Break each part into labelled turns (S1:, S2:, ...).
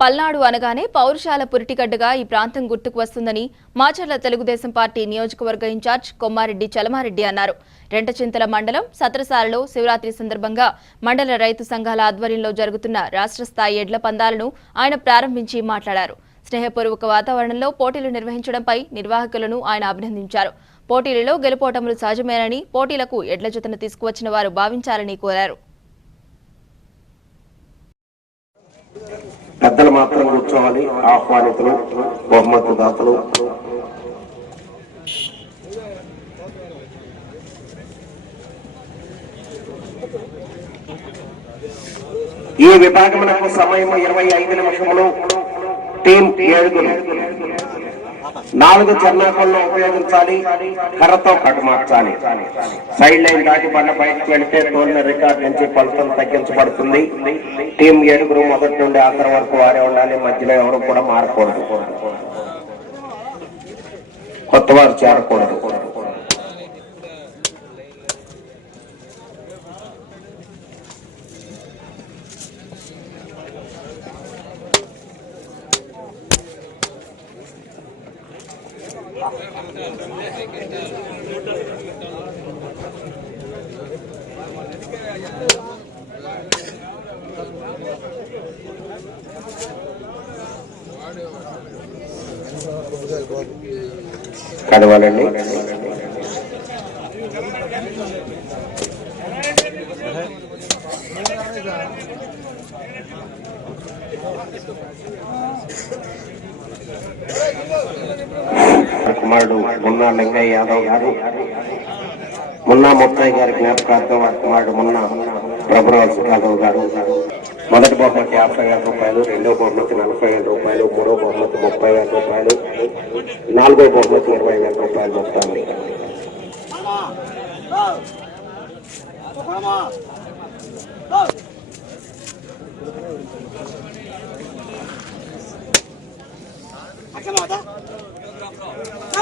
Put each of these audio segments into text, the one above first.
S1: పల్నాడు అనగానే పౌరుషాల పురిటిగడ్డగా ఈ ప్రాంతం గుర్తుకు వస్తుందని మాచర్ల తెలుగుదేశం పార్టీ నియోజకవర్గ ఇన్ఛార్జ్ కొమ్మారెడ్డి చలమారెడ్డి అన్నారు. రెంటచింతల మండలం సత్రసాలలో శివరాత్రి సందర్భంగా మండల రైతు సంఘాల ఆధ్వర్యంలో జరుగుతున్న రాష్ట్ర స్థాయి ఎడ్ల పందాలను ఆయన ప్రారంభించి మాట్లాడారు. స్నేహపూర్వక వాతావరణంలో పోటీలు నిర్వహించడంపై నిర్వాహకులను ఆయన అభినందించారు. పోటీలలో గెలుపోటములు సహజమేనని పోటీలకు ఎడ్ల జతను తీసుకువచ్చిన వారు భావించాలని కోరారు.
S2: ఇక్కడ మాత్రం కూర్చోవాలి. ఆహ్వానితులు బహుమతి దాతలు. ఈ విభాగములకు సమయం ఇరవై ఐదు నిమిషములు. టీం ఏడుగురు నాలుగు చర్నాకులను ఉపయోగించాలి కర్రతో కట్టు మార్చాలి. సైడ్ లైన్ దాటి బండ బయటకు వెళ్తే తోలిన రికార్డ్ నుంచి ఫలితం తగ్గించబడుతుంది. టీం ఏడుగురు మొదటి నుండి ఆఖరి వరకు వారే ఉండాలి మధ్యలో ఎవరు కూడా మారకూడదు. కొత్త వారు చేరకూడదు. కదవాలండి కుమారుడు మున్నా లింగయ్య యాదవ్ గారు మున్నా ముత్తయ్య గారి జ్ఞాపకార్థం వారి కుమారుడు మున్నా ప్రభురాజు యాదవ్ గారు. మొదటి బహుమతి యాభై వేల రూపాయలు రెండో బహుమతి నలభై వేల రూపాయలు మూడో బహుమతి ముప్పై వేల రూపాయలు నాలుగో బహుమతి ఇరవై వేల రూపాయలు మొత్తాన్ని.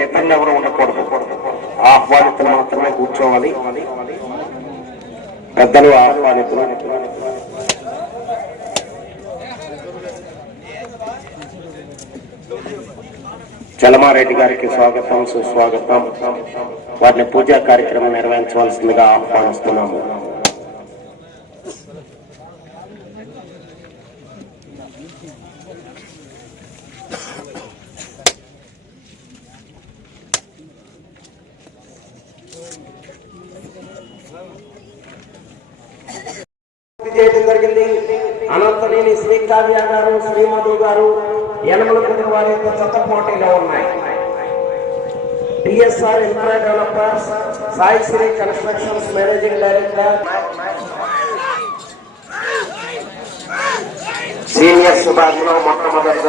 S2: వేదిక మీద ఎవరు ఉండకూడదు. ఆహ్వానితులు మాత్రమే కూర్చోవాలి. పెద్దలు ఆహ్వానితులు. చలమారెడ్డి గారికి స్వాగతం సుస్వాగతం. వారిని పూజా కార్యక్రమం నిర్వహించవలసిందిగా ఆహ్వానిస్తున్నాము. చేయడం జరిగింది. అనంతనేని శ్రీకావ్య గారు శ్రీమధు గారు యనమల కుటుంబ వారి యొక్క చెత్త పోటీలో ఉన్నాయి. TSR infra developers Sai Sri constructions managing director senior విభాగంలో మొట్టమొదటి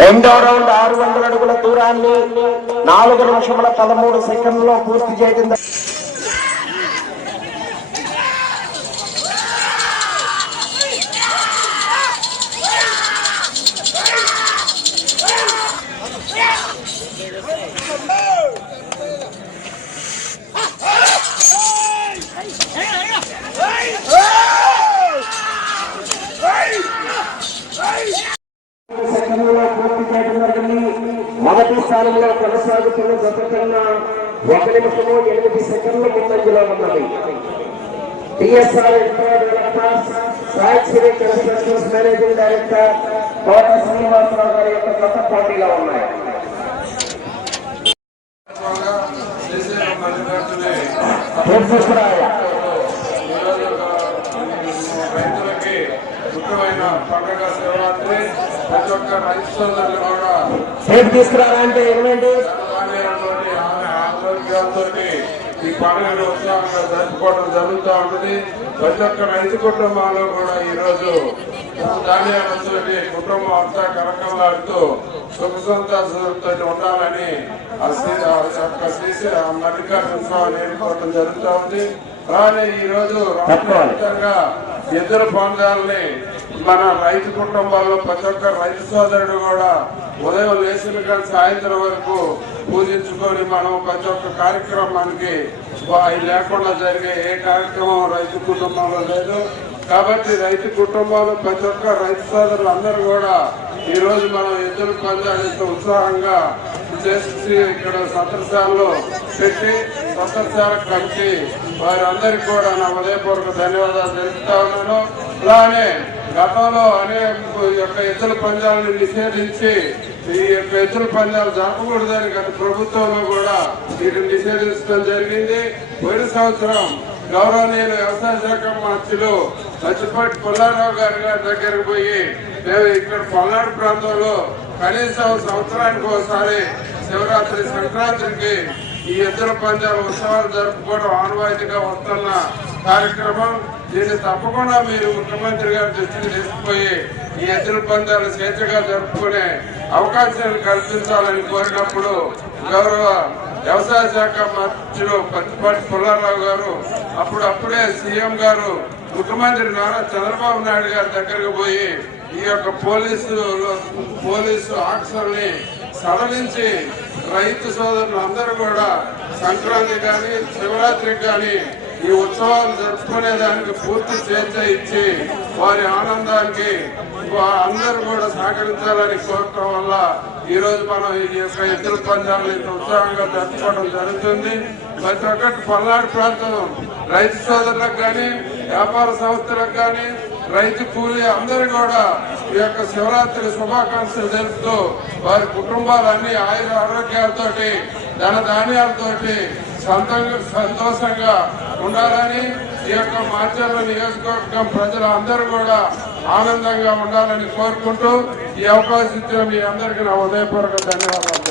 S2: రెండో రౌండ్ ఆరు వందల అడుగుల దూరాన్ని నాలుగు నిమిషముల పదమూడు సెకండ్లో పూర్తి చేయడం జరిగింది. సెకండ్లలో పూర్తి చేయడం జరిగింది మొదటి స్థానంలో కొనసాగుతున్న జత కన్నా ఒక నిమిషము ఎనిమిది సెకండ్ల ముందంజలో ఉన్నది TSR Sakshi constructions managing director Kota Srinivasarao గారి యొక్క జత పోటీలో ఉన్నాయి
S3: చేసే మల్లికార్జునే
S2: పూర్తిస్థాయి.
S3: పండుగ శివరాత్రి ప్రతి ఒక్క రైతు సోదరులు కూడా
S2: సేఫ్ తీసుకురారా అంటే ఏమండి
S3: ధనధాన్యాలతోటి, ఆ- ఆరోగ్యాలతోటి ఈ పండుగను ఉత్సాహంగా జరుపుకోవడం జరుగుతూ ఉంటుంది ప్రతి ఒక్క రైతు కుటుంబాలు కూడా ఈ రోజు ధాన్యాలతో కుటుంబం అంతా కరకలాడుతూ సుఖ సంతోషాలతో ఉండాలని మల్లికార్జున స్వామిని వేడుకోవడం జరుగుతూ ఉంది. అలానే ఈ రోజు రాష్ట్రవ్యాప్తంగా ఎద్దుల పందాలని మన రైతు కుటుంబాల్లో ప్రతి ఒక్క రైతు సోదరుడు కూడా ఉదయం లేచిన కానీ సాయంత్రం వరకు పూజించుకొని మనం ప్రతి ఒక్క కార్యక్రమానికి లేకుండా జరిగే ఏ కార్యక్రమం రైతు కుటుంబంలో లేదు. కాబట్టి రైతు కుటుంబాలు ప్రతి ఒక్క రైతు సోదరులు అందరూ కూడా ఈ రోజు మనం ఎద్దుల పందాలతో ఉత్సాహంగా చేసి ఇక్కడ సత్రశాలలో పెట్టి సత్రశాల కమిటీ వారందరికీ కూడా నా ఉదయపూర్వక ధన్యవాదాలు తెలుపుతా ఉన్నాను. అలానే గతంలో అనేక ఈ యొక్క ఎద్దుల పందాలను నిషేధించి ఈ యొక్క ఎద్దుల పందాలు జరపకూడదని గత ప్రభుత్వంలో కూడా వీటిని నిషేధించడం జరిగింది. పోయిన సంవత్సరం గౌరవనీయులు వ్యవసాయ శాఖ మంత్రులు లచ్చిపాటి పుల్లారావు గారి గారి దగ్గరకు పోయి మేము ఇక్కడ పల్నాడు ప్రాంతంలో కనీసం సంవత్సరానికి ఒకసారి శివరాత్రి సంక్రాంతికి ఈ ఎద్దుల పందాల ఉత్సవాలు జరుపుకోవడం ఆనవాయితీగా వస్తున్న కార్యక్రమం. దీన్ని తప్పకుండా మీరు ముఖ్యమంత్రి గారి దృష్టికి తీసుకుపోయి ఈ ఎద్దుల పందాలు స్వేచ్ఛగా జరుపుకునే అవకాశాన్ని కల్పించాలని కోరినప్పుడు గౌరవ వ్యవసాయ శాఖ మంత్రులు పత్తిపాటి పుల్లారావు గారు అప్పుడు అప్పుడే సీఎం గారు ముఖ్యమంత్రి నారా చంద్రబాబు నాయుడు గారి దగ్గరకు పోయి ఈ యొక్క పోలీసు పోలీసు ఆఫీసర్ని సడలించి రైతు సోదరులు అందరూ కూడా సంక్రాంతి కానీ శివరాత్రికి కానీ ఈ ఉత్సవాలు జరుపుకునే దానికి పూర్తి స్వేచ్ఛ ఇచ్చి వారి ఆనందానికి అందరూ కూడా సహకరించాలని కోరటం వల్ల ఈ రోజు మనం ఈ యొక్క ఎద్దుల పందాలను ఇంత ఉత్సాహంగా జరుపుకోవడం జరుగుతుంది. ప్రతి ఒక్కటి పల్నాడు ప్రాంతం రైతు సోదరులకు కానీ వ్యాపార సంస్థలకు కానీ రైతు కూలీ అందరూ కూడా ఈ యొక్క శివరాత్రి శుభాకాంక్షలు తెలుపుతూ వారి కుటుంబాలన్నీ ఆయుర ఆరోగ్యాలతోటి ధన ధాన్యాలతోటి సంతోషంగా ఉండాలని ఈ యొక్క మార్చర్ల నియోజకవర్గం ప్రజలు అందరూ కూడా ఆనందంగా ఉండాలని కోరుకుంటూ ఈ అవకాశం ఇచ్చిన మీ అందరికీ నా ఉదయపూర్వక ధన్యవాదాలు.